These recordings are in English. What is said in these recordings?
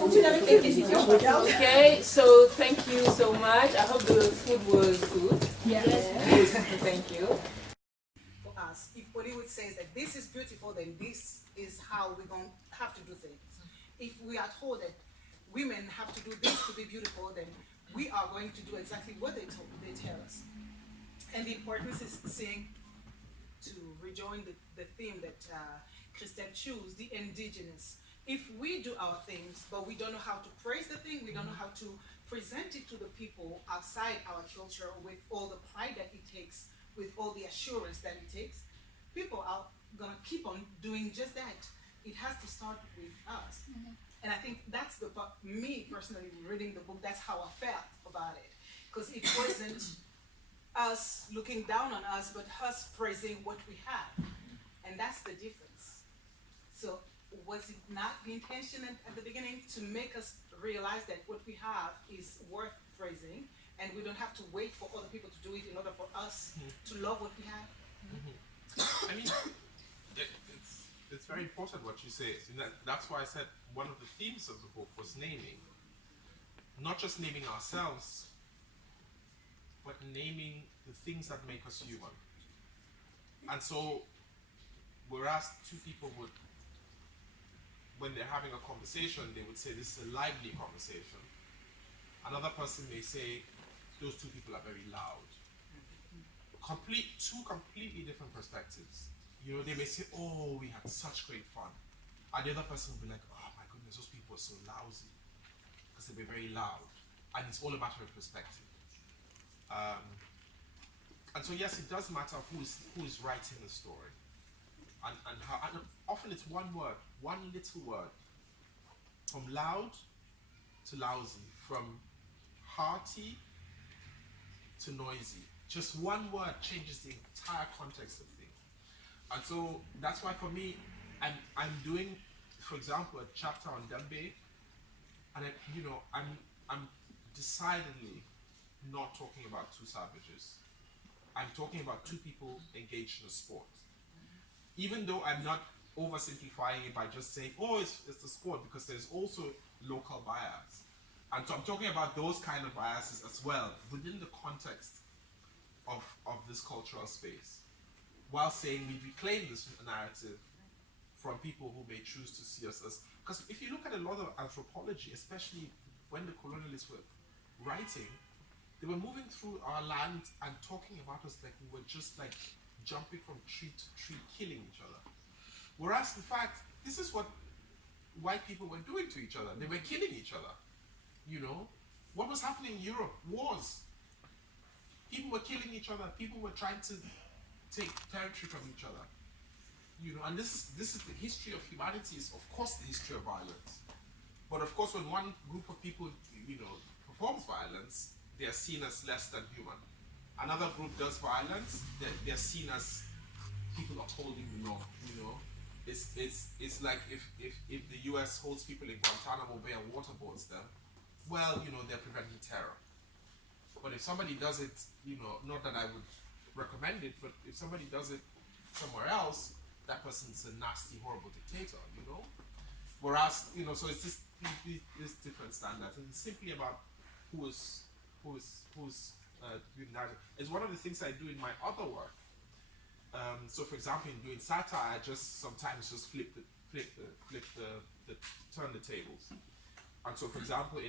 continue avec les questions. Okay, so thank you so much. I hope the food was good. Yes. Thank you. For us, if Hollywood says that this is beautiful, then this is how we're going to have to do things. If we are told that women have to do this to be beautiful, then we are going to do exactly what they tell us. And the importance is seeing, to rejoin the theme that Christelle chose, the indigenous. If we do our things, but we don't know how to praise the thing, we don't know how to present it to the people outside our culture with all the pride that it takes, with all the assurance that it takes, people are gonna keep on doing just that. It has to start with us. And I think that's the part, me personally reading the book, that's how I felt about it. Because it wasn't us looking down on us, but us praising what we have. And that's the difference. So was it not the intention at the beginning to make us realize that what we have is worth praising, and we don't have to wait for other people to do it in order for us to love what we have? I mean, it's very important what you say. That's why I said one of the themes of the book was naming. Not just naming ourselves, but naming the things that make us human. And so, whereas two people would, when they're having a conversation, they would say this is a lively conversation. Another person may say, those two people are very loud. Two completely different perspectives. You know, they may say, oh, we had such great fun. And the other person will be like, oh my goodness, those people are so lousy. Because they'll be very loud. And it's all a matter of perspective. And so yes, it does matter who is writing the story. And how, and often it's one word, one little word. From loud to lousy, from hearty to noisy. Just one word changes the entire context of things. And so that's why for me, I'm doing, for example, a chapter on Dembe, and I'm decidedly not talking about two savages. I'm talking about two people engaged in a sport. Even though I'm not oversimplifying it by just saying, oh, it's a sport, because there's also local bias. And so I'm talking about those kind of biases as well within the context of this cultural space, while saying we reclaim this narrative from people who may choose to see us as, because if you look at a lot of anthropology, especially when the colonialists were writing, they were moving through our land and talking about us like we were just like jumping from tree to tree, killing each other. Whereas in fact, this is what white people were doing to each other. They were killing each other. You know, what was happening in Europe? Wars. People were killing each other. People were trying to take territory from each other. You know, and this is the history of humanity. Is of course the history of violence. But of course, when one group of people, performs violence, they are seen as less than human. Another group does violence, they're seen as people upholding the law. You know, it's like if the U.S. holds people in Guantanamo Bay and waterboards them, well, they're preventing terror. But if somebody does it, not that I would recommend it, but if somebody does it somewhere else, that person's a nasty, horrible dictator, Whereas, so it's this different standards, and it's simply about who's doing that. It's one of the things I do in my other work. So, for example, in doing satire, I just sometimes just turn the tables. And so, for example,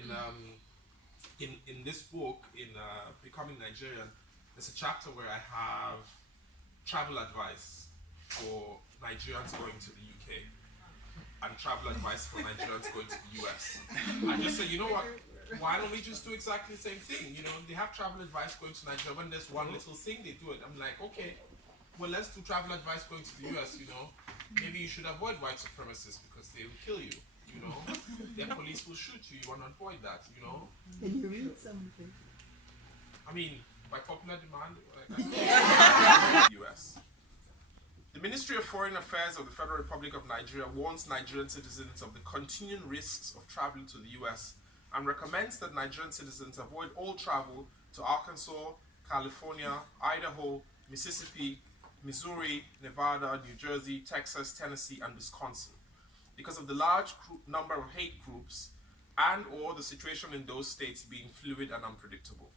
in this book, in Becoming Nigerian, there's a chapter where I have travel advice for Nigerians going to the UK and travel advice for Nigerians going to the US. I just say, you know what, why don't we just do exactly the same thing? They have travel advice going to Nigeria. When there's one little thing, they do it. I'm like, okay, well, let's do travel advice going to the US, Maybe you should avoid white supremacists because they will kill you. Their police will shoot you. You want to avoid that, Can you read something? I mean, by popular demand, US. The Ministry of Foreign Affairs of the Federal Republic of Nigeria warns Nigerian citizens of the continuing risks of traveling to the US and recommends that Nigerian citizens avoid all travel to Arkansas, California, Idaho, Mississippi, Missouri, Nevada, New Jersey, Texas, Tennessee, and Wisconsin, because of the large number of hate groups and or the situation in those states being fluid and unpredictable.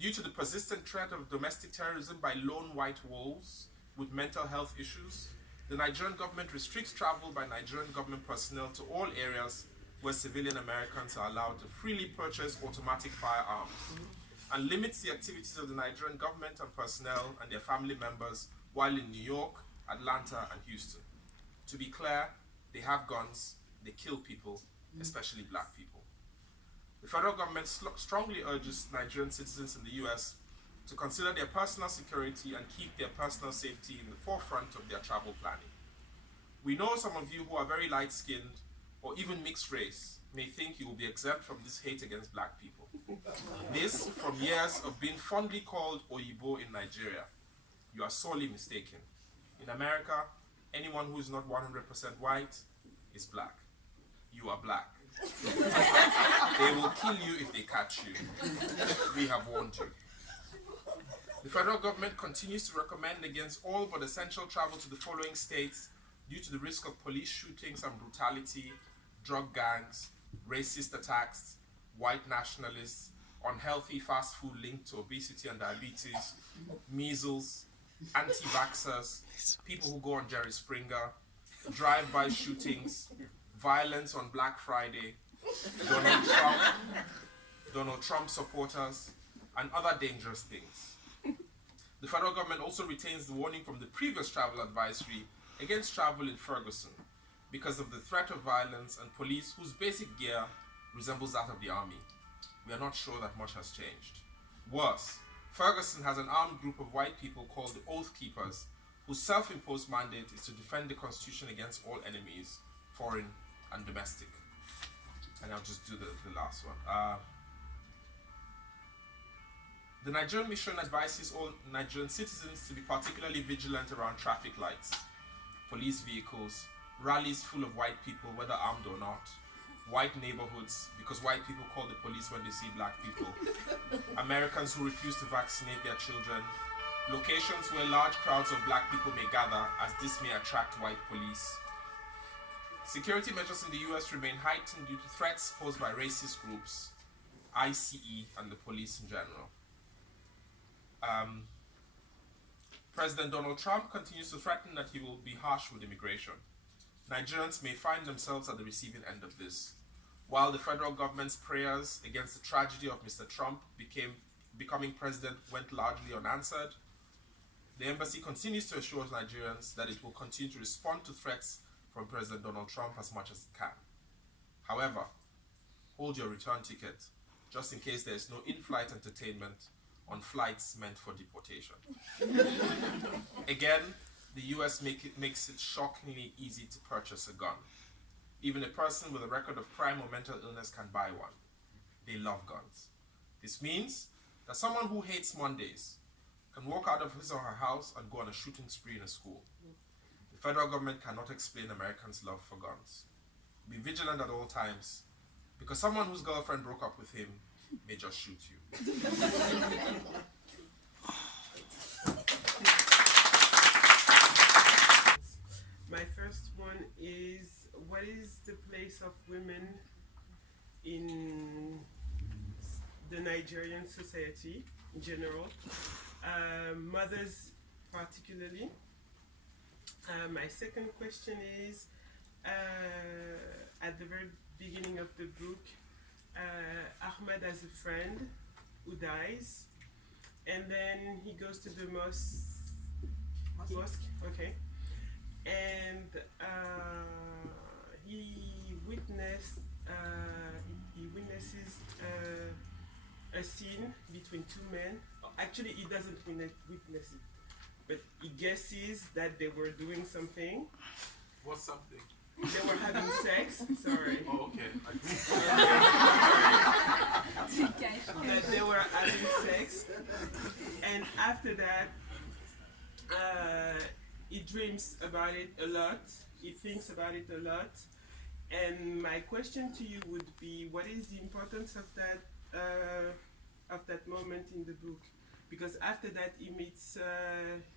Due to the persistent threat of domestic terrorism by lone white wolves with mental health issues, the Nigerian government restricts travel by Nigerian government personnel to all areas where civilian Americans are allowed to freely purchase automatic firearms, and limits the activities of the Nigerian government and personnel and their family members while in New York, Atlanta, and Houston. To be clear, they have guns, they kill people, especially black people. The federal government strongly urges Nigerian citizens in the US to consider their personal security and keep their personal safety in the forefront of their travel planning. We know some of you who are very light-skinned or even mixed race may think you will be exempt from this hate against black people. This from years of being fondly called Oyibo in Nigeria. You are sorely mistaken. In America, anyone who is not 100% white is black. You are black. They will kill you if they catch you. We have warned you. The federal government continues to recommend against all but essential travel to the following states due to the risk of police shootings and brutality, drug gangs, racist attacks, white nationalists, unhealthy fast food linked to obesity and diabetes, measles, anti-vaxxers, people who go on Jerry Springer, drive-by shootings, violence on Black Friday, Donald Trump supporters, and other dangerous things. The federal government also retains the warning from the previous travel advisory against travel in Ferguson because of the threat of violence and police whose basic gear resembles that of the army. We are not sure that much has changed. Worse, Ferguson has an armed group of white people called the Oath Keepers, whose self-imposed mandate is to defend the Constitution against all enemies, foreign and domestic. And I'll just do the last one. The Nigerian mission advises all Nigerian citizens to be particularly vigilant around traffic lights, police vehicles, rallies full of white people, whether armed or not, white neighborhoods, because white people call the police when they see black people, Americans who refuse to vaccinate their children, locations where large crowds of black people may gather, as this may attract white police. Security measures in the US remain heightened due to threats posed by racist groups, ICE, and the police in general. President Donald Trump continues to threaten that he will be harsh with immigration. Nigerians may find themselves at the receiving end of this. While the federal government's prayers against the tragedy of Mr. Trump becoming president went largely unanswered, the embassy continues to assure Nigerians that it will continue to respond to threats from President Donald Trump as much as it can. However, hold your return ticket, just in case there is no in-flight entertainment on flights meant for deportation. Again, the US makes it shockingly easy to purchase a gun. Even a person with a record of crime or mental illness can buy one. They love guns. This means that someone who hates Mondays can walk out of his or her house and go on a shooting spree in a school. The federal government cannot explain Americans' love for guns. Be vigilant at all times, because someone whose girlfriend broke up with him may just shoot you. My first one is, what is the place of women in the Nigerian society in general, mothers particularly? My second question is, at the very beginning of the book, Ahmed has a friend who dies, and then he goes to the mosque, okay, and he witnesses a scene between two men. Actually, he doesn't witness it, but he guesses that they were doing something. What's something? They were having sex. Sorry. Oh, okay. That they were having sex, and after that, he dreams about it a lot. He thinks about it a lot. And my question to you would be, what is the importance of that moment in the book? Because after that, he meets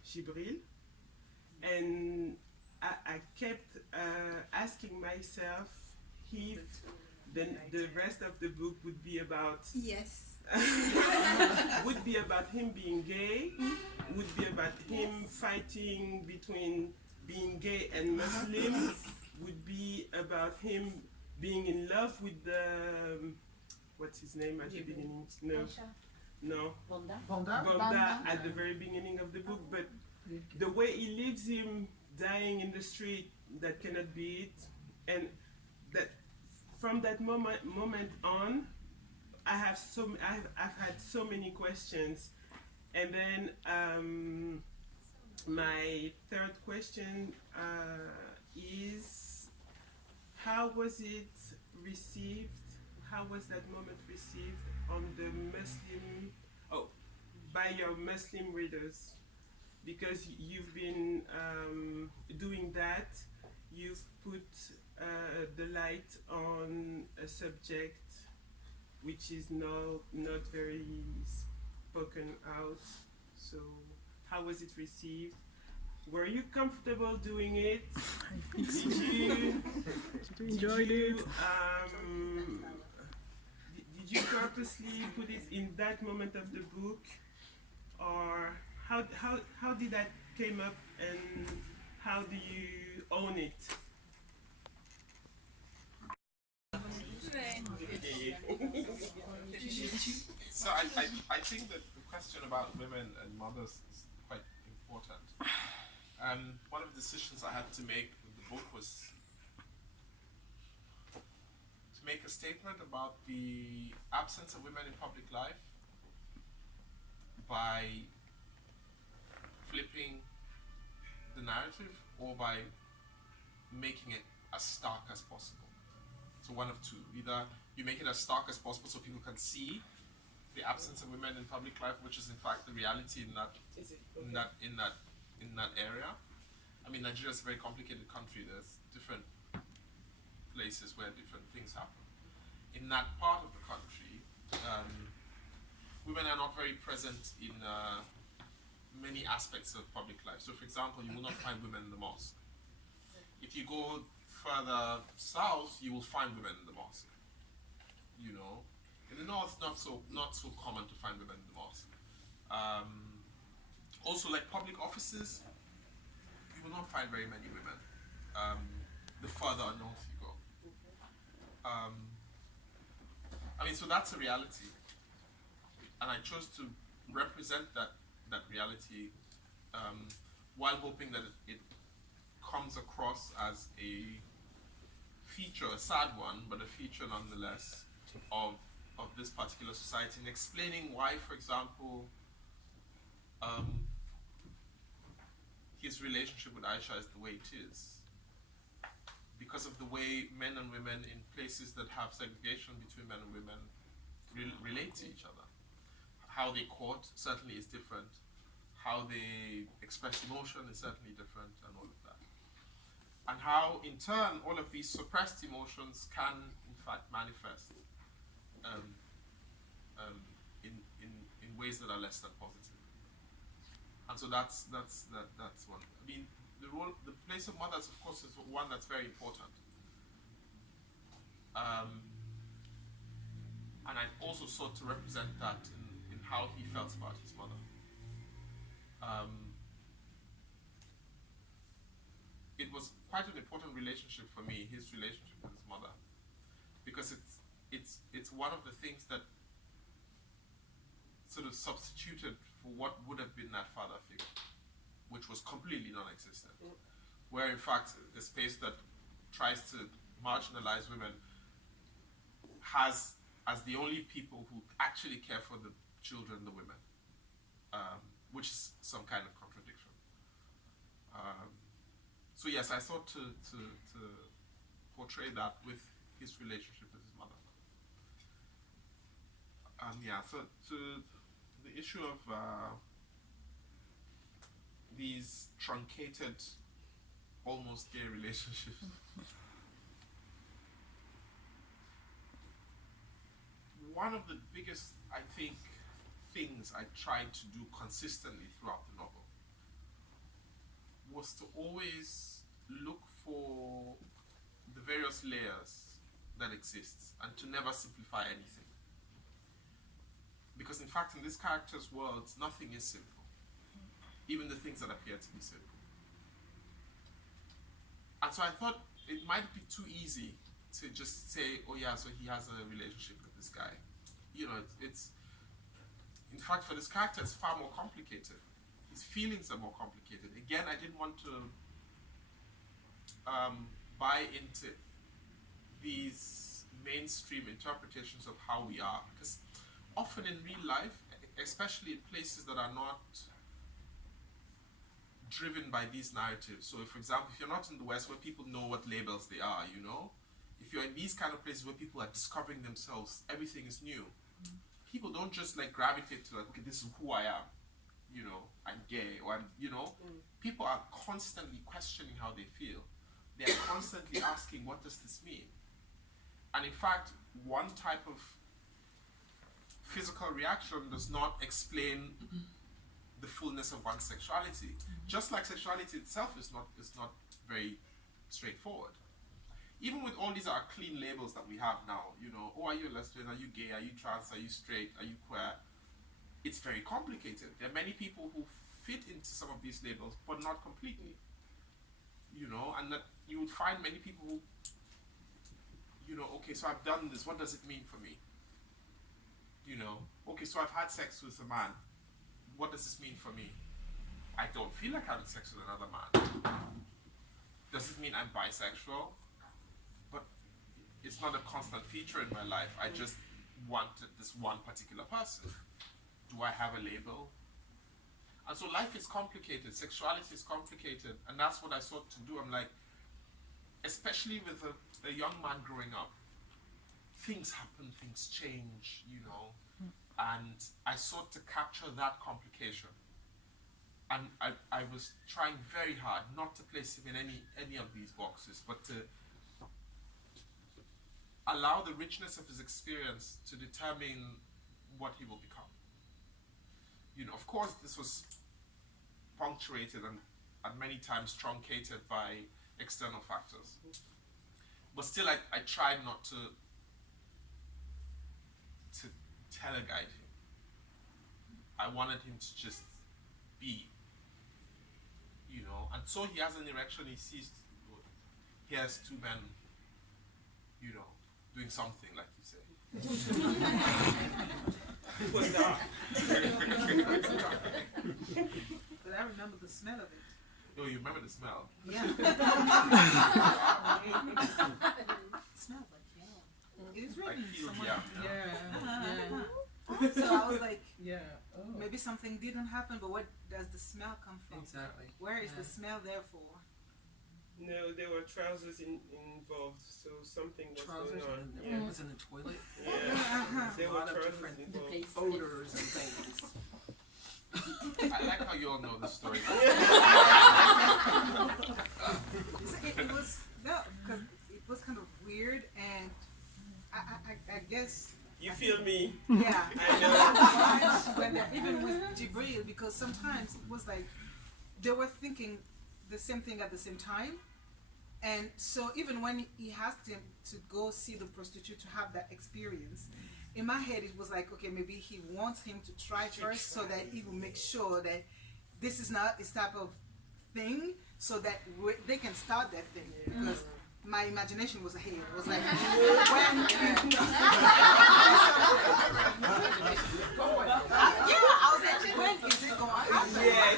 Jibril, and I kept asking myself if then the rest of the book would be about Yes. would be about him being gay, would be about him fighting between being gay and Muslim, would be about him being in love with the what's his name at the beginning? No, Bonda at the very beginning of the book, but the way he leaves him dying in the street, that cannot be it, and that from that moment on, I've had so many questions, and then my third question is, how was it received? How was that moment received on the Muslim, by your Muslim readers? Because you've been doing that, you've put the light on a subject which is not very spoken out. So how was it received? Were you comfortable doing it? Did you purposely put it in that moment of the book, or how did that came up, and how do you own it? So I think that the question about women and mothers is quite important. One of the decisions I had to make with the book was to make a statement about the absence of women in public life by flipping the narrative or by making it as stark as possible. So one of two. Either you make it as stark as possible so people can see the absence of women in public life, which is in fact the reality in that area. I mean, Nigeria is a very complicated country. There's different places where different things happen. In that part of the country, women are not very present in many aspects of public life. So for example, you will not find women in the mosque. If you go further south, you will find women in the mosque. You know, in the north, not so common to find women in the mosque. Also, like public offices, you will not find very many women. The further north you go. I mean, so that's a reality, and I chose to represent that reality, while hoping that it comes across as a feature, a sad one, but a feature nonetheless of this particular society, and explaining why, for example, his relationship with Aisha is the way it is, because of the way men and women in places that have segregation between men and women relate to each other. How they court certainly is different. How they express emotion is certainly different, and all of that. And how, in turn, all of these suppressed emotions can, in fact, manifest in ways that are less than positive. And so that's one. I mean, the place of mothers, of course, is one that's very important. And I also sought to represent that in how he felt about his mother. It was quite an important relationship for me, his relationship with his mother, because it's one of the things that sort of substituted for what would have been that father figure, which was completely non-existent. Where in fact the space that tries to marginalize women has as the only people who actually care for the children the women, which is some kind of contradiction. So yes, I thought to portray that with his relationship with his mother. Yeah, so to the issue of these truncated, almost gay relationships. One of the biggest, I think, things I tried to do consistently throughout the novel was to always look for the various layers that exists and to never simplify anything. Because in fact, in this character's world, nothing is simple. Even the things that appear to be simple. And so I thought it might be too easy to just say, oh yeah, so he has a relationship with this guy. You know, it's in fact, for this character, it's far more complicated. His feelings are more complicated. Again, I didn't want to buy into these mainstream interpretations of how we are, because often in real life, especially in places that are not driven by these narratives. So, for example, if you're not in the West where people know what labels they are, you know, if you're in these kind of places where people are discovering themselves, everything is new. People don't just like gravitate to like, okay, this is who I am, you know, I'm gay, or I'm, you know. People are constantly questioning how they feel. They are constantly asking, what does this mean? And in fact, one type of physical reaction does not explain the fullness of one's sexuality. Just like sexuality itself is not very straightforward. Even with all these clean labels that we have now, you know, oh, are you a lesbian, are you gay, are you trans, are you straight, are you queer? It's very complicated. There are many people who fit into some of these labels, but not completely. You know, and that you would find many people who, you know, okay, so I've done this, what does it mean for me? You know, okay, so I've had sex with a man, what does this mean for me? I don't feel like having sex with another man. Does it mean I'm bisexual? But it's not a constant feature in my life. I just wanted this one particular person. Do I have a label? And so life is complicated, sexuality is complicated, and that's what I sought to do. I'm like, especially with a young man growing up, things happen, things change, you know, and I sought to capture that complication. And I was trying very hard not to place him in any of these boxes, but to allow the richness of his experience to determine what he will become. You know, of course, this was punctuated and many times truncated by external factors. But still, I tried not to teleguide him. I wanted him to just be, you know. And so he has an erection, he has two men, you know, doing something, like you say. It was dark. But I remember the smell of it. Oh, you remember the smell? Yeah. It smells like yam. It is Like written peeled somewhere. yam, Yeah. So I was like, Yeah. Oh. maybe something didn't happen, but where does the smell come from? Exactly. Where is Yeah. the smell there for? No, there were trousers involved, so something was Trousers going on. and Yeah. it was in the toilet. Yeah. There A were lot of trousers different involved. odors and things. I like how you all know the story. It was no, because it was kind of weird, and I guess You feel me? yeah. I know. When even with Jibril, because sometimes it was like they were thinking the same thing at the same time, and so even when he asked him to go see the prostitute to have that experience, in my head it was like, okay, maybe he wants him to try first so that he will make sure that this is not this type of thing, so that they can start that thing. Because my imagination was ahead. It was like, when I was like, when is it going to happen? Yes.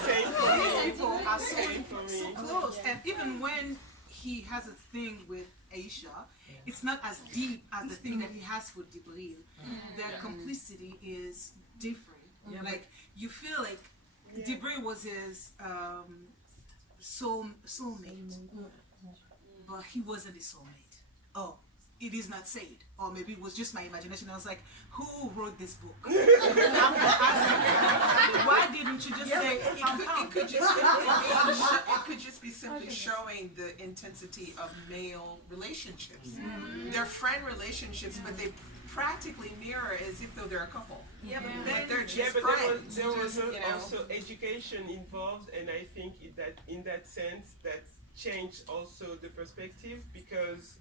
Same for Because these me. people are Same for so me. close, and even when he has a thing with Aisha, it's not as deep as the thing that he has for Jibril. Their complicity is different. Yeah, Like you feel like Jibril was his soulmate, but he wasn't his soulmate. Oh, it is not said, or maybe it was just my imagination. I was like, who wrote this book? Why didn't you just say It could just be simply showing the intensity of male relationships. They're friend relationships, but they practically mirror as if though they're a couple. Yeah, Like they're just but friends. there was just, you know. also education involved, and I think in that sense that changed also the perspective, because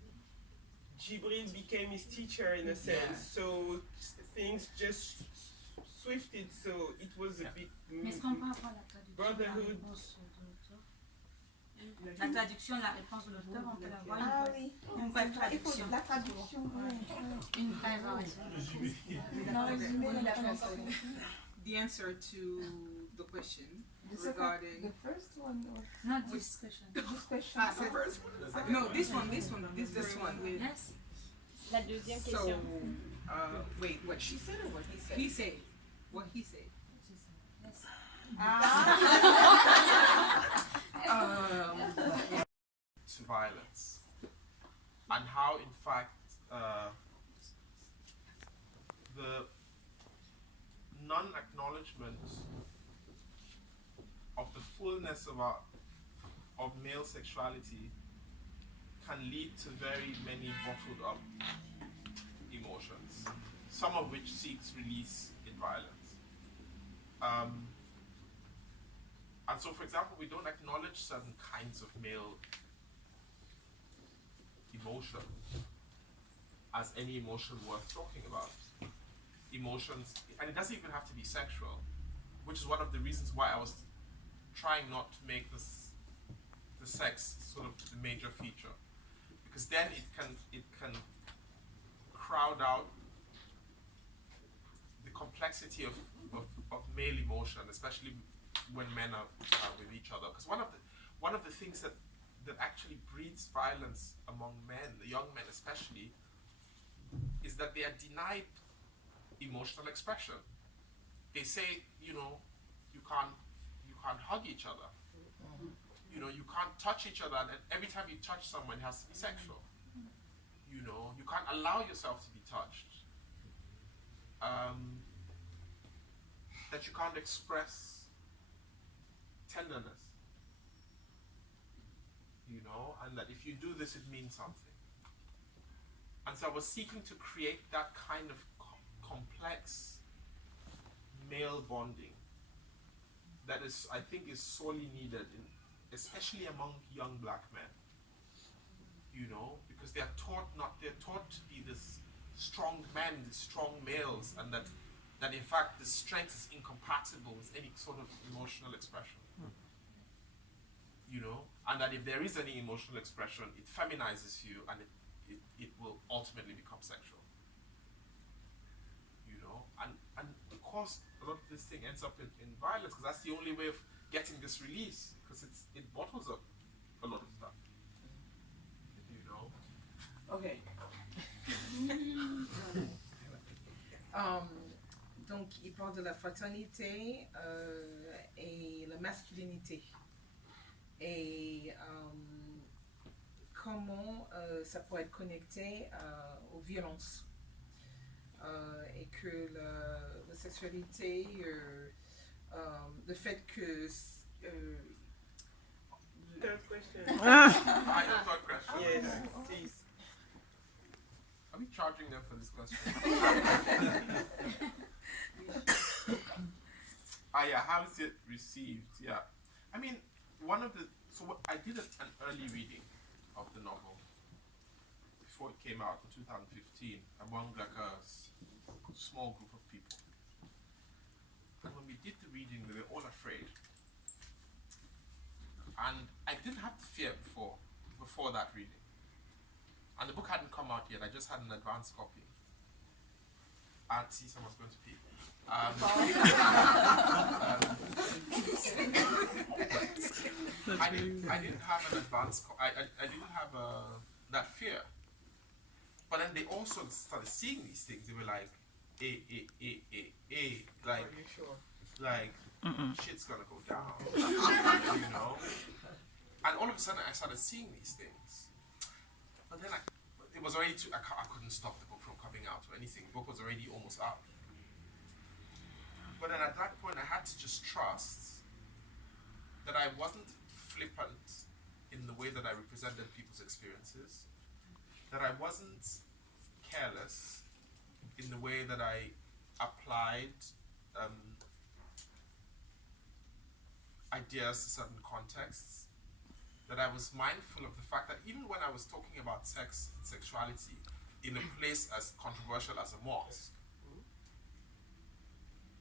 Jibril became his teacher in a sense. So things just swifted. So it was a bit Mais est-ce qu'on peut avoir la traduction, brotherhood. La traduction, la réponse de l'auteur, on peut la voir. Ah oui. Une brève Il faut traduction. la traduction. Une brève Dans résumé, la traduction. The answer to the question The regarding first one or Not this question. this question? the first one. No, this one. This one. With, Yes. La deuxième so, question. wait, what she said or what he said? He said, what he said. Yes. To violence, and how in fact the non-acknowledgement of the fullness of male sexuality can lead to very many bottled up emotions, some of which seeks release in violence. And so, for example, we don't acknowledge certain kinds of male emotion as any emotion worth talking about. Emotions, and it doesn't even have to be sexual, which is one of the reasons why I was trying not to make the sex sort of the major feature, because then it can crowd out the complexity of male emotion, especially when men are with each other. Because one of the things that actually breeds violence among men, the young men especially, is that they are denied emotional expression. They say, you can't hug each other. You can't touch each other, and every time you touch someone, it has to be sexual. You can't allow yourself to be touched. That you can't express tenderness. And that if you do this, it means something. And so I was seeking to create that kind of complex male bonding that I think is sorely needed, especially among young black men. Because they're taught to be this strong men, these strong males, and that in fact the strength is incompatible with any sort of emotional expression. And that if there is any emotional expression, it feminizes you, and it will ultimately become sexual. And of course a lot of this thing ends up in violence, because that's the only way of getting this release, because it bottles up a lot of stuff. Okay. Donc, il parle de la fraternité et la masculinité. Et comment ça pourrait être connecté aux violences. Et que la sexualité, le fait que... Third question. Third question. Yes, please. Are we charging them for this question? Yeah, how is it received? Yeah. I mean, I did an early reading of the novel before it came out in 2015 among like a small group of people. And when we did the reading, we were all afraid. And I didn't have the fear before that reading. And the book hadn't come out yet. I just had an advance copy. And see, someone's going to pee. I didn't have an advance. I didn't have that fear. But then they also started seeing these things. They were like, like, Are you sure? like shit's gonna go down, And all of a sudden, I started seeing these things. But then it was already I couldn't stop the book from coming out or anything. The book was already almost out. But then at that point, I had to just trust that I wasn't flippant in the way that I represented people's experiences, that I wasn't careless in the way that I applied ideas to certain contexts, that I was mindful of the fact that even when I was talking about sex and sexuality in a place as controversial as a mosque,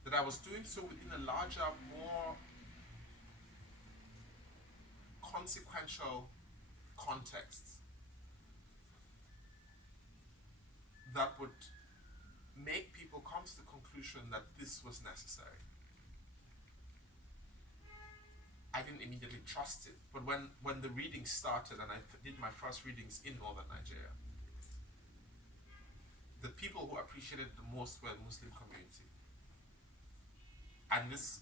that I was doing so within a larger, more consequential context that would make people come to the conclusion that this was necessary. I didn't immediately trust it, but when the readings started and I did my first readings in northern Nigeria, the people who appreciated the most were the Muslim community. And this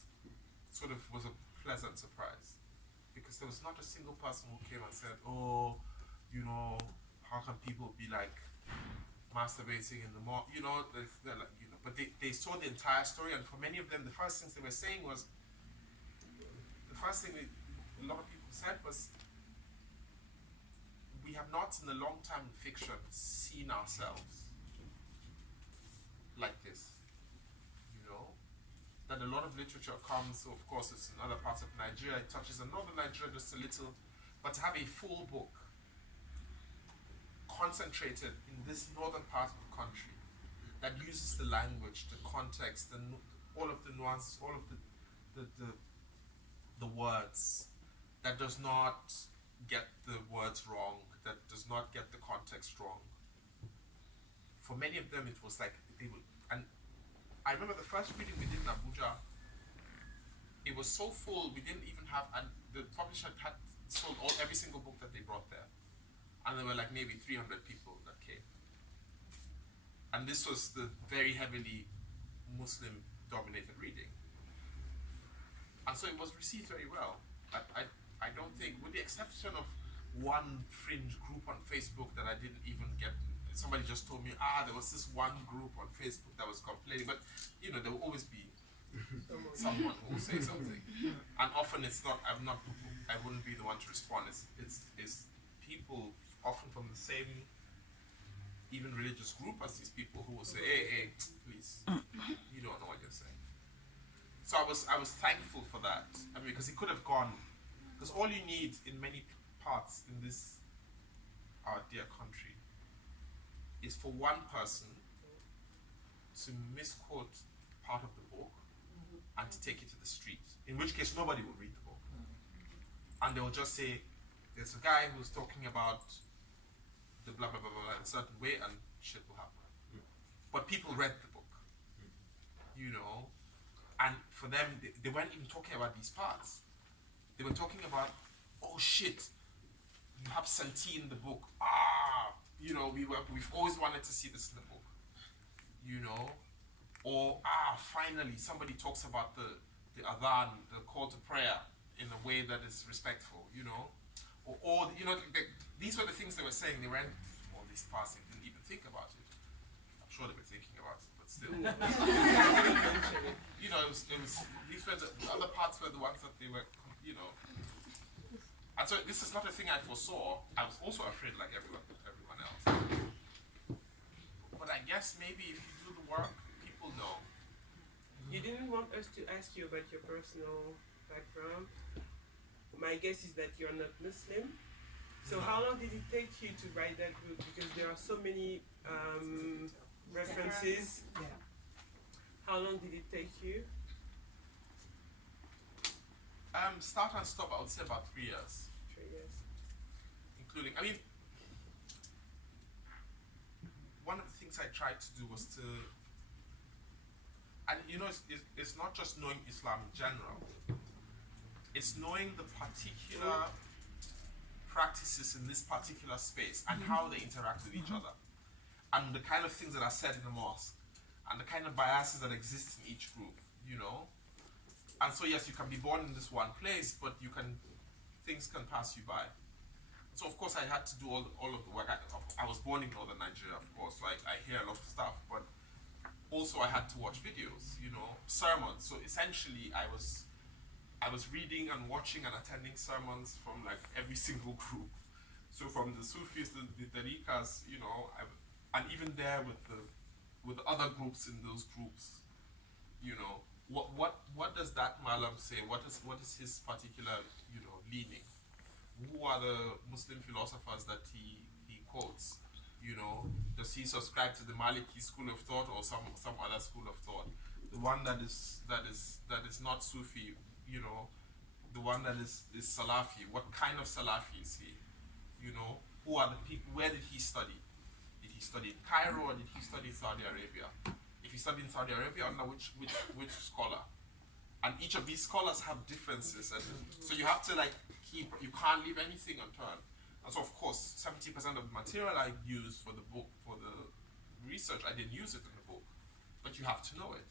sort of was a pleasant surprise, because there was not a single person who came and said, oh, you know, how can people be like masturbating in the mall, you know, they're like, you know, but they saw the entire story, and for many of them, the first things they were saying was, the first thing a lot of people said was, we have not in a long time in fiction seen ourselves like this, you know, that a lot of literature comes, of course it's in other parts of Nigeria, it touches on northern Nigeria just a little, but to have a full book concentrated in this northern part of the country that uses the language, the context, and all of the nuances, all of the words, that does not get the words wrong, that does not get the context wrong. For many of them, it was like they would, and I remember the first reading we did in Abuja, it was so full, we didn't even have, and the publisher had sold every single book that they brought there. And there were like maybe 300 people that came. And this was the very heavily Muslim dominated reading. And so it was received very well. I don't think, with the exception of one fringe group on Facebook that I didn't even get, somebody just told me, there was this one group on Facebook that was complaining, but you know, there will always be someone who will say something. And often it's not, I wouldn't be the one to respond, it's people often from the same, even religious group as these people who will say, hey, please, you don't know what you're saying. So I was thankful for that. I mean, because it could have gone, because all you need in many parts in this, our dear country, is for one person to misquote part of the book and to take it to the street, in which case nobody will read the book. And they will just say, there's a guy who's talking about the blah blah blah blah in a certain way, and shit will happen. But people read the book, you know, and for them, they weren't even talking about these parts. They were talking about, oh shit, you have Santi in the book. You know, we've always wanted to see this in the book, you know, or finally somebody talks about the adhan, the call to prayer, in a way that is respectful, you know. Or you know, these were the things they were saying. They weren't all these parts. They didn't even think about it. I'm sure they were thinking about it, but still. You know, it was. These were the other parts were the ones that they were, you know. And so this is not a thing I foresaw. I was also afraid, like everyone else. But I guess maybe if you do the work, people know. You didn't want us to ask you about your personal background. My guess is that you're not Muslim. So how long did it take you to write that book? Because there are so many references. Yeah. How long did it take you? Start and stop, I would say about 3 years. 3 years. Including, I mean, one of the things I tried to do was to, and you know, it's not just knowing Islam in general. It's knowing the particular practices in this particular space and how they interact with each other, and the kind of things that are said in the mosque, and the kind of biases that exist in each group, you know. And so yes, you can be born in this one place, but things can pass you by. So of course I had to do all of the work. I was born in northern Nigeria, of course, so I hear a lot of stuff, but also I had to watch videos, you know, sermons. So essentially I was reading and watching and attending sermons from like every single group. So from the Sufis, the Tariqas, you know, and even there with other groups in those groups, you know, what does that Malam say? What is his particular, you know, leaning? who are the Muslim philosophers that he quotes. You know, does he subscribe to the Maliki school of thought or some other school of thought? The one that is not Sufi, you know, the one that is Salafi. What kind of Salafi is he? You know, who are the people? Where did he study? Did he study in Cairo or did he study in Saudi Arabia? If he studied in Saudi Arabia, under which scholar? And each of these scholars have differences, and so you have to like you can't leave anything unturned. And so of course, 70% of the material I used for the book, for the research, I didn't use it in the book. But you have to know it.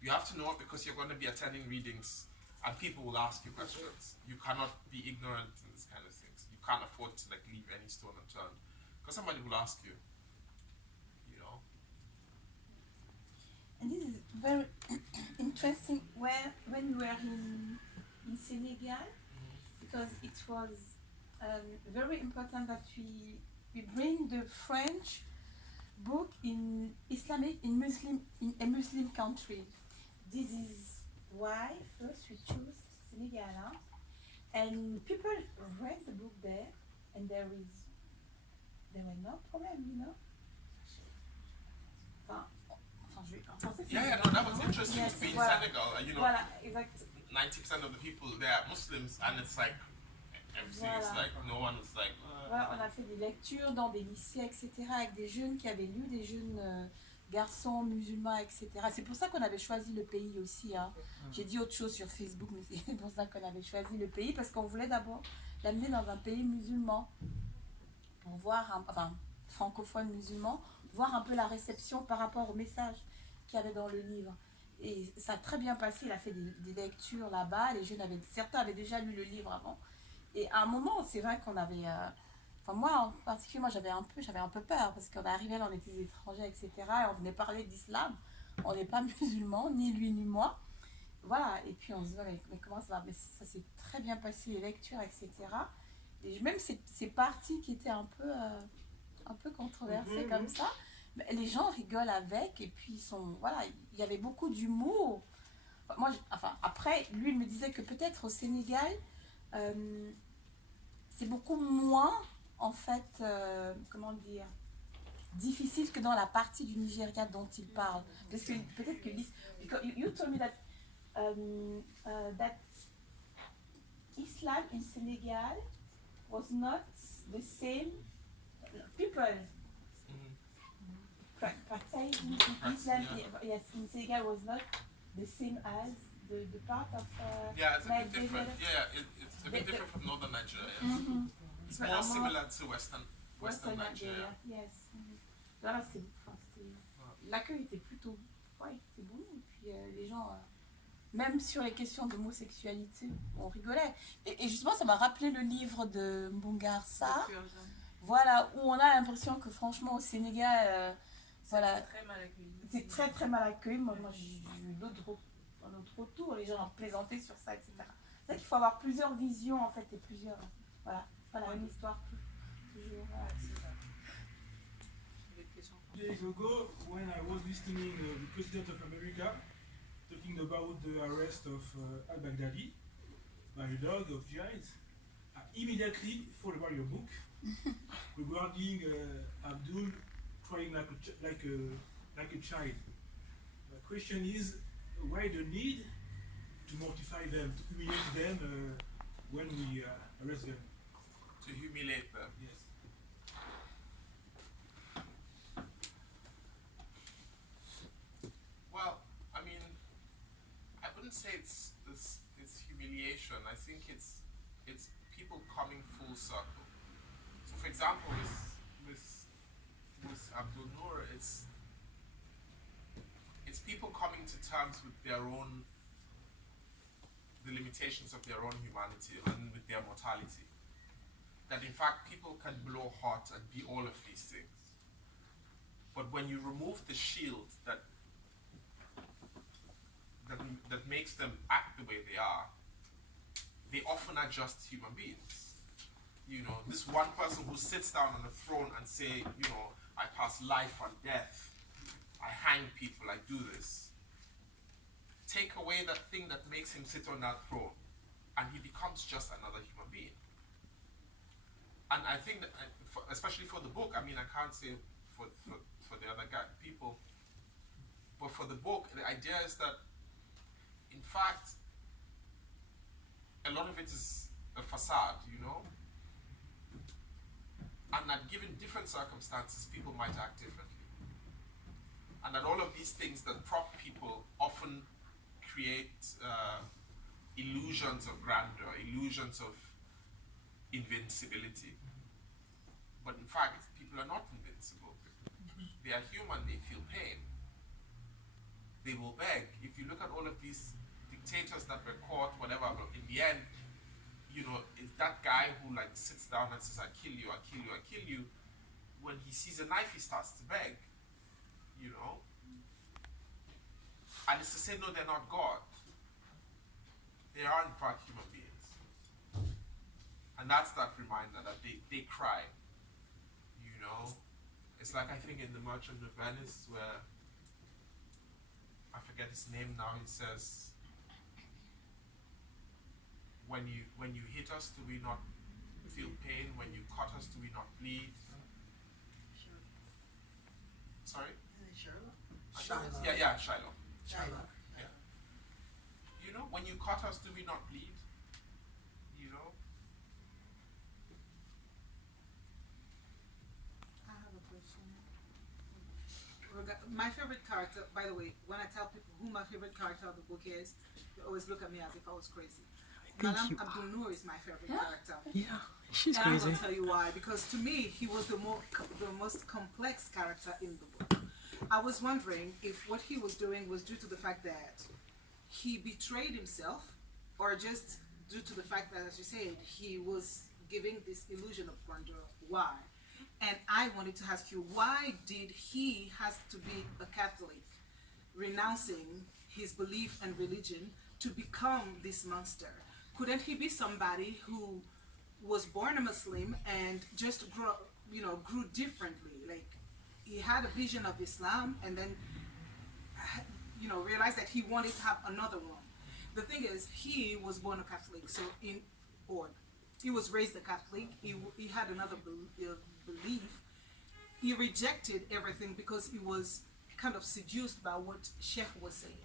You have to know it because you're going to be attending readings and people will ask you questions. You cannot be ignorant in this kind of things. You can't afford to like leave any stone unturned. Because somebody will ask you, you know. And this is very interesting when we were in Senegal, because it was very important that we bring the French book in a Muslim country. This is why first we choose Senegal, huh? And people read the book there, and there were no problem, you know. Yeah, no, that was interesting to be in Senegal. You know, Voilà, exact. 90% of the people there are Muslims, and it's like everything is like no one is like. Voilà, on a fait des lectures dans des lycées, etc., avec des jeunes qui avaient lu, des jeunes garçons musulmans, etc. C'est pour ça qu'on avait choisi le pays aussi. Hein. J'ai dit autre chose sur Facebook, mais c'est pour ça qu'on avait choisi le pays, parce qu'on voulait d'abord l'amener dans un pays musulman, pour voir, enfin, francophone musulman, voir un peu la réception par rapport au message qu'il y avait dans le livre. Et ça a très bien passé, il a fait des lectures là-bas, les jeunes certains avaient déjà lu le livre avant. Et à un moment, c'est vrai qu'on avait... Enfin, moi, en particulier, j'avais un peu peur, parce qu'on arrivait, on était des étrangers, etc. Et on venait parler d'islam. On n'est pas musulmans, ni lui ni moi. Voilà, et puis on se dit, mais comment ça va? Mais ça s'est très bien passé, les lectures, etc. Et même ces parties qui étaient un peu controversées comme ça, les gens rigolent avec, et puis voilà, il y avait beaucoup d'humour. Après, lui, il me disait que peut-être au Sénégal, c'est beaucoup moins, en fait, comment dire, difficile que dans la partie du Nigeria dont il parle. Parce que peut-être que you told me that Islam in Senegal was not the same. People practicing Islam, yes, in Senegal was not the same as the part of yeah, it's a bit Nigeria. different. Yeah, it's a bit different from northern Nigeria. It's more similar to western Nigeria. Yes. Là, l'accueil était plutôt, c'était bon. Et puis les gens, même sur les questions d'homosexualité, on rigolait. Et justement, ça m'a rappelé le livre de Mbongarsa. Voilà, où on a l'impression que franchement au Sénégal, voilà, c'est très très mal accueilli. Moi j'ai eu d'autres retours, les gens ont plaisanté sur ça, etc. C'est vrai qu'il faut avoir plusieurs visions en fait et plusieurs, voilà, pas la même histoire toujours. Days ago, when I was listening the President of America talking about the arrest of al-Baghdadi by a dog of jihadists, I immediately thought about your book regarding Abdul crying like a child. My question is, why the need to mortify them, to humiliate them when we arrest them? To humiliate them. Yes. Well, I mean, I wouldn't say it's humiliation. I think it's people coming full circle. So, for example, with Abdul Noor, it's people coming to terms with the limitations of their own humanity and with their mortality. That in fact people can blow hot and be all of these things. But when you remove the shield that makes them act the way they are, they often are just human beings. You know, this one person who sits down on a throne and say, you know, I pass life and death, I hang people, I do this. Take away that thing that makes him sit on that throne, and he becomes just another human being. and I think that, especially for the book, I mean, I can't say for the other people, but for the book, the idea is that, in fact, a lot of it is a facade, you know, and that given different circumstances, people might act differently, and that all of these things that prop people often create illusions of grandeur, illusions of invincibility. But in fact, people are not invincible. They are human, they feel pain. They will beg. If you look at all of these dictators that were caught, whatever, but in the end, you know, it's that guy who like sits down and says, I kill you, I kill you, I kill you. When he sees a knife, he starts to beg, you know. And it's to say, no, they're not God. They are in fact human beings. And that's that reminder that they cry, you know. It's like, I think in The Merchant of Venice, where, I forget his name now, he says, when you hit us, do we not feel pain? When you cut us, do we not bleed? Sorry? Shiloh. Yeah, Shiloh. Shiloh. Yeah. You know, when you cut us, do we not bleed? You know? I have a question. My favorite character, by the way, when I tell people who my favorite character of the book is, they always look at me as if I was crazy. Malam Abdul Noor is my favorite character. Yeah, she's And crazy. I'm gonna tell you why. Because to me, he was the most complex character in the book. I was wondering if what he was doing was due to the fact that he betrayed himself, or just due to the fact that, as you said, he was giving this illusion of grandeur. Why? And I wanted to ask you, why did he have to be a Catholic, renouncing his belief and religion to become this monster? Couldn't he be somebody who was born a Muslim and just grew differently? Like, he had a vision of Islam and then, realized that he wanted to have another one. The thing is, he was born a Catholic, he was raised a Catholic. He had another belief. He rejected everything because he was kind of seduced by what Sheikh was saying.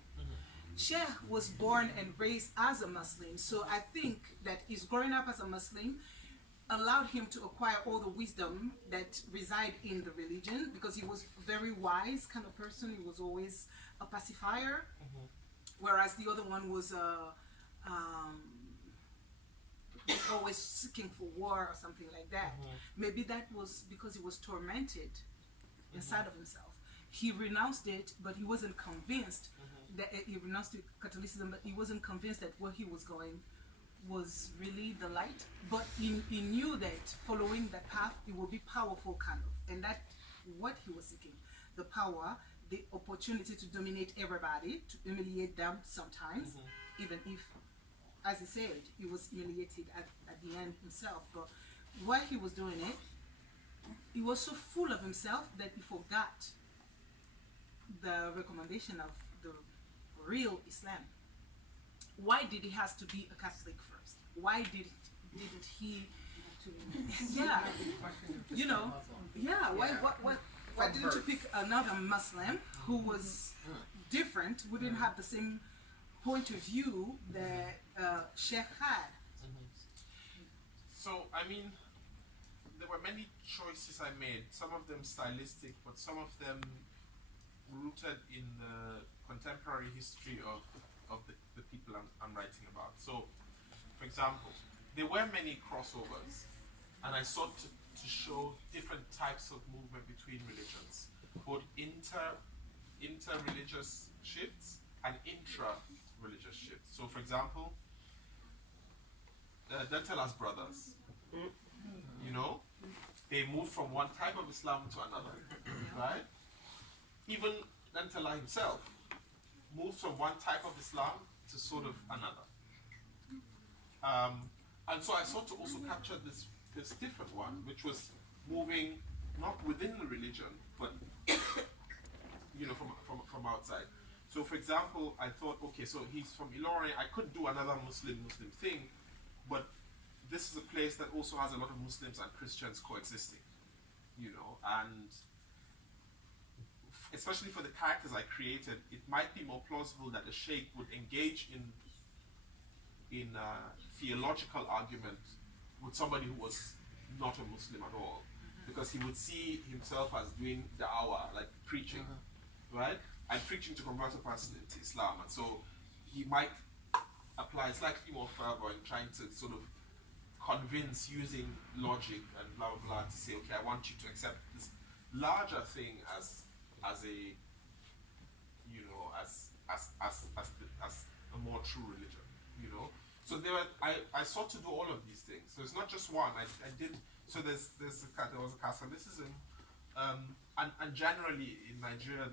Sheikh was born and raised as a Muslim, so I think that his growing up as a Muslim allowed him to acquire all the wisdom that reside in the religion, because he was a very wise kind of person. He was always a pacifier, whereas the other one was always seeking for war or something like that. Maybe that was because he was tormented inside of himself. He renounced it, but he wasn't convinced that he renounced Catholicism, but he wasn't convinced that where he was going was really the light. But he knew that following that path, it would be powerful, kind of. And that's what he was seeking. The power, the opportunity to dominate everybody, to humiliate them sometimes, even if, as he said, he was humiliated at the end himself. But while he was doing it, he was so full of himself that he forgot the recommendation of the real Islam. Why did he have to be a Catholic first? Why didn't he? Yeah, why didn't you pick another Muslim who was different, who didn't have the same point of view that Sheikh had? So, I mean, there were many choices I made, some of them stylistic, but some of them rooted in the contemporary history of the people I'm writing about. So, for example, there were many crossovers, and I sought to show different types of movement between religions, both inter-religious shifts and intra-religious shifts. So, for example, the Dantala's brothers, they moved from one type of Islam to another, right? Even Dantala himself moved from one type of Islam to sort of another. And so I sought to also capture this different one, which was moving not within the religion, but from outside. So for example, I thought, okay, so he's from Ilorin, I could do another Muslim thing, but this is a place that also has a lot of Muslims and Christians coexisting, you know, and especially for the characters I created, it might be more plausible that a sheikh would engage in theological argument with somebody who was not a Muslim at all, because he would see himself as doing da'wah, like preaching, right? And preaching to convert a person into Islam, and so he might apply slightly more fervor in trying to sort of convince using logic and blah blah blah to say, okay, I want you to accept this larger thing as a, you know, as a more true religion, you know. So I sought to do all of these things. So it's not just one. I did. So there was a Catholicism, and generally in Nigeria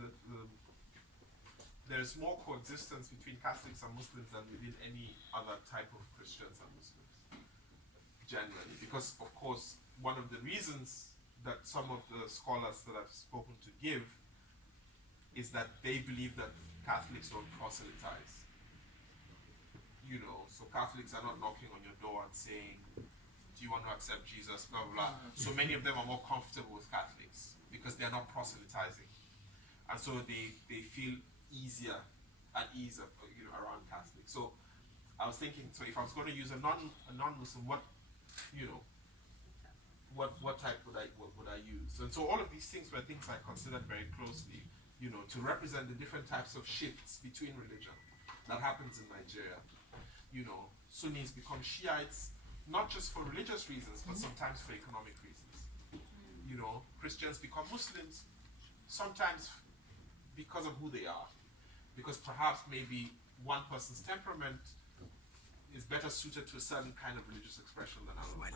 there is more coexistence between Catholics and Muslims than within any other type of Christians and Muslims. Generally, because of course one of the reasons that some of the scholars that I've spoken to give is that they believe that Catholics don't proselytize. You know, so Catholics are not knocking on your door and saying, do you want to accept Jesus, blah, blah, blah. So many of them are more comfortable with Catholics because they're not proselytizing. And so they feel easier at ease of, you know, around Catholics. So I was thinking, so if I was going to use a non-Muslim, what, you know, what type would I use? And so all of these things were things I considered very closely, you know, to represent the different types of shifts between religion that happens in Nigeria. You know, Sunnis become Shiites, not just for religious reasons, but sometimes for economic reasons. You know, Christians become Muslims, sometimes because of who they are. Because perhaps maybe one person's temperament is better suited to a certain kind of religious expression than another.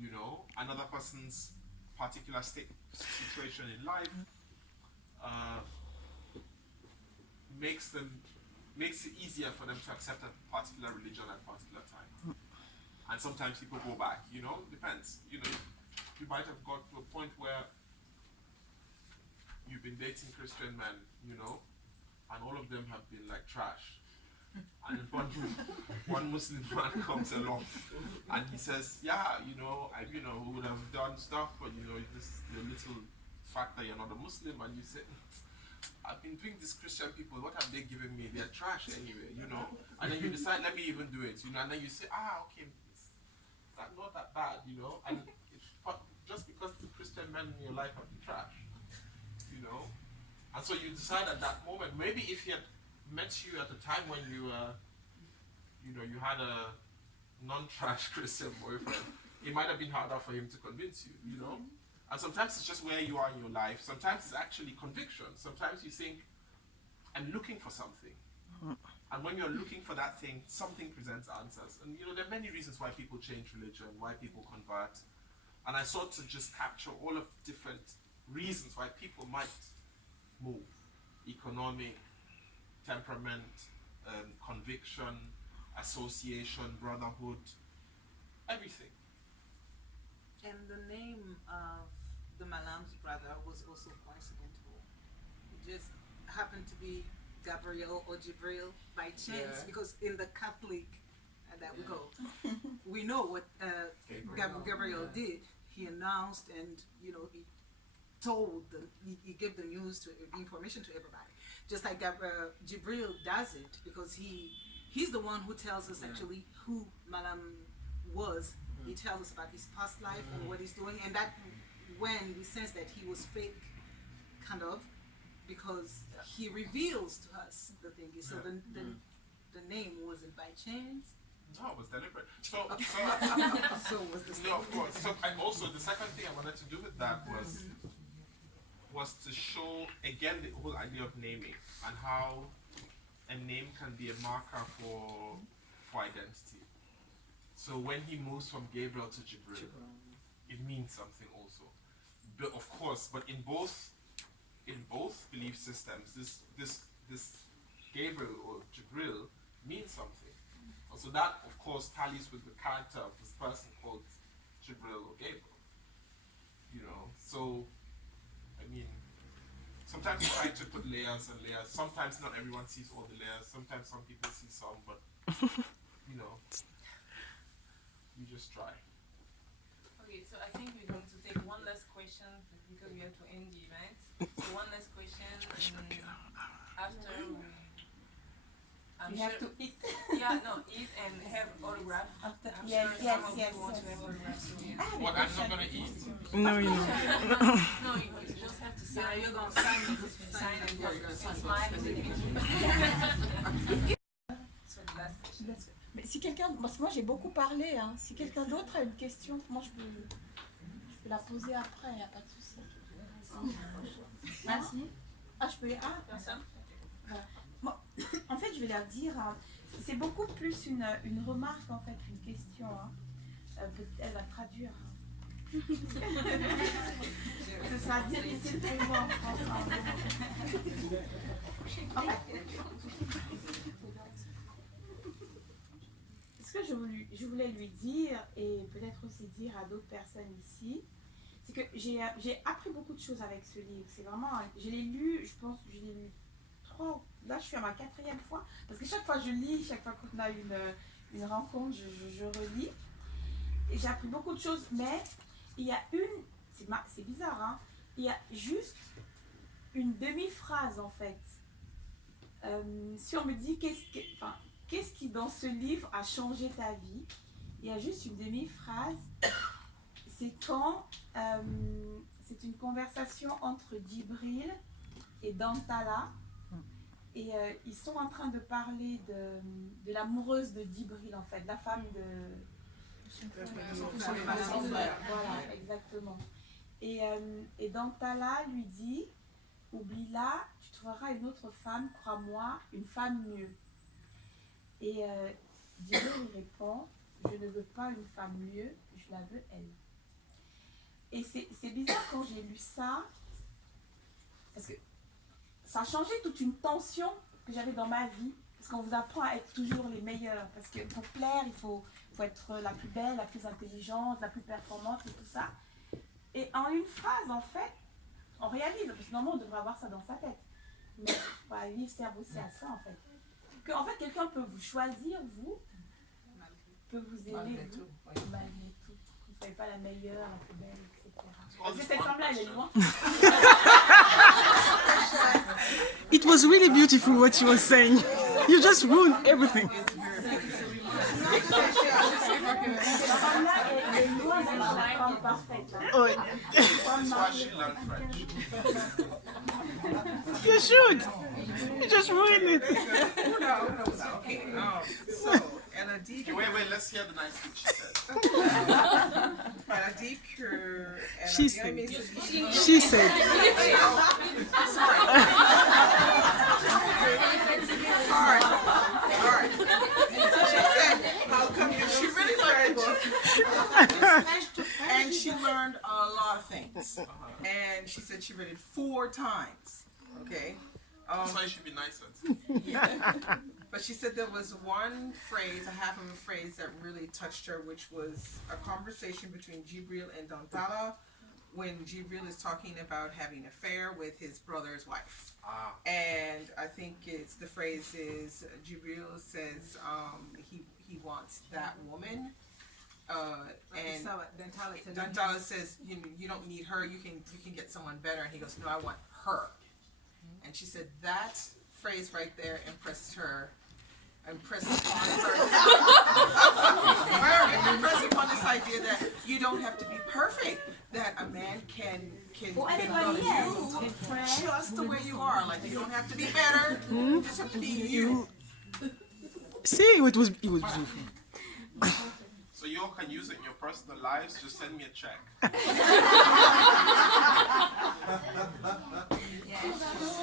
You know, another person's particular situation in life makes it easier for them to accept a particular religion at a particular time. And sometimes people go back, you know, depends. You know, you might have got to a point where you've been dating Christian men, you know, and all of them have been like trash. And then one Muslim man comes along and he says, yeah, you know, we would have done stuff, but you know, this the little fact that you're not a Muslim, and you say, I've been doing these Christian people, what have they given me? They're trash anyway, you know. And then you decide, let me even do it, you know, and then you say, okay, it's not that bad, you know. And but just because the Christian men in your life have been trash, you know. And so you decide at that moment, maybe if he had met you at a time when you were, you know, you had a non-trash Christian boyfriend, it might have been harder for him to convince you, you know. And sometimes it's just where you are in your life. Sometimes it's actually conviction. Sometimes you think, I'm looking for something. And when you're looking for that thing, something presents answers. And you know, there are many reasons why people change religion, why people convert. And I sought to just capture all of the different reasons why people might move. Economic, temperament, conviction, association, brotherhood, everything. And the name of the Malam's brother was also coincidental. It just happened to be Gabriel or Jibril by chance, because in the Catholic that we go, we know what Gabriel did. He announced, and you know, he told he gave the news to the information to everybody. Just like Jibril does it, because he's the one who tells us actually who Malam was. He tells us about his past life and what he's doing, and that when we sense that he was fake, kind of, because he reveals to us the thing. So the name wasn't by chance. No, it was deliberate. So Was the no, of course. So and also the second thing I wanted to do with that was to show again the whole idea of naming and how a name can be a marker for identity. So when he moves from Gabriel to Jibril, it means something also. But of course, but in both belief systems, this Gabriel or Jibril means something. And so that of course tallies with the character of this person called Jibril or Gabriel. You know, so I mean, sometimes you try to put layers and layers. Sometimes not everyone sees all the layers. Sometimes some people see some, but you know. You just try. Okay, so I think we're going to take one last question because we have to end the event. So one last question, and after You have to eat. eat and have autograph. After, I'm yes, sure yes, some of yes, you want to yes. have autograph. So yeah. What, I'm not gonna eat? No, you know. No, you just have to sign. You're gonna sign it. Sign and Yeah, you're gonna sign smile it. in the picture. So the last question. Mais si quelqu'un, parce que moi j'ai beaucoup parlé, hein. Si quelqu'un d'autre a une question, moi je peux la poser après, il n'y a pas de souci. Merci. Ah, je peux y... Ah, Personne? voilà. Moi, en fait, je vais leur dire, hein, c'est beaucoup plus une remarque en fait qu'une question. Hein. Elle va traduire. Hein. Ce sera difficile pour moi en français. En fait, ce que je voulais lui dire, et peut-être aussi dire à d'autres personnes ici, c'est que j'ai appris beaucoup de choses avec ce livre. C'est vraiment, je l'ai lu, je pense que je l'ai lu 3, là je suis à ma 4e fois, parce que chaque fois je lis, chaque fois qu'on a une rencontre, je relis, et j'ai appris beaucoup de choses, mais il y a c'est bizarre, hein, il y a juste une demi-phrase en fait. Si on me dit qu'est-ce qui dans ce livre a changé ta vie, il y a juste une demi-phrase. C'est quand c'est une conversation entre Djibril et Dantala, et ils sont en train de parler de l'amoureuse de Djibril en fait, la femme de... Voilà, exactement. Et Dantala lui dit, oublie-la, tu trouveras une autre femme, crois-moi, une femme mieux. Et Djibril répond, je ne veux pas une femme mieux, je la veux elle. Et c'est bizarre quand j'ai lu ça, parce que ça a changé toute une tension que j'avais dans ma vie, parce qu'on vous apprend à être toujours les meilleurs, parce que pour plaire, il faut être la plus belle, la plus intelligente, la plus performante et tout ça. Et en une phrase, en fait, on réalise, parce que normalement on devrait avoir ça dans sa tête, mais voilà, le livre sert aussi à ça en fait. Que, en fait, quelqu'un peut vous choisir, peut vous aimer, malgré tout. Vous ne soyez pas la meilleure, la plus belle, etc. Parce que cette femme-là, elle est loin. It was really beautiful what you were saying. You just ruined everything. Cette femme-là, elle est loin d'être la femme parfaite. Hein. Oh, That's why she learned French. you should. You just ruined it. Okay. So, Okay, wait, let's hear the nice thing she said. elle a dit que elle She a bien said. aimé ce livre. She said. All right. She said, how come you she really learned and she learned a lot of things. And she said she read it 4 times. Okay. That's why you should be nicer. Yeah. But she said there was one phrase, a half of a phrase that really touched her, which was a conversation between Djibril and Dantala when Djibril is talking about having an affair with his brother's wife. And I think the phrase is Djibril says he wants that woman. And Dantala says, you don't need her, you can get someone better. And he goes, no, I want her. And she said that phrase right there impressed upon this idea that you don't have to be perfect, that a man can love you just the way you are. Like, you don't have to be better, you just have to be you. See, it was beautiful. So you all can use it in your personal lives, just send me a check.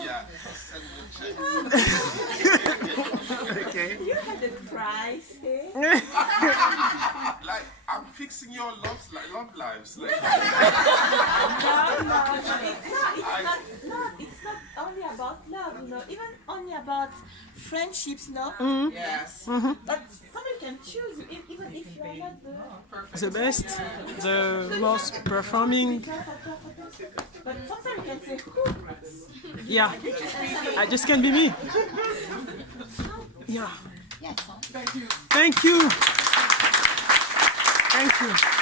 Yeah, send me a check. Okay. You had the price, eh? Like, I'm fixing your love lives. Like, It's not only about love, even only about friendships, Yes. But someone can choose, even if you are not The best, the most performing. But sometimes you can say, who? Yeah, I just can't be me. Yeah. Yes. Thank you. Thank you.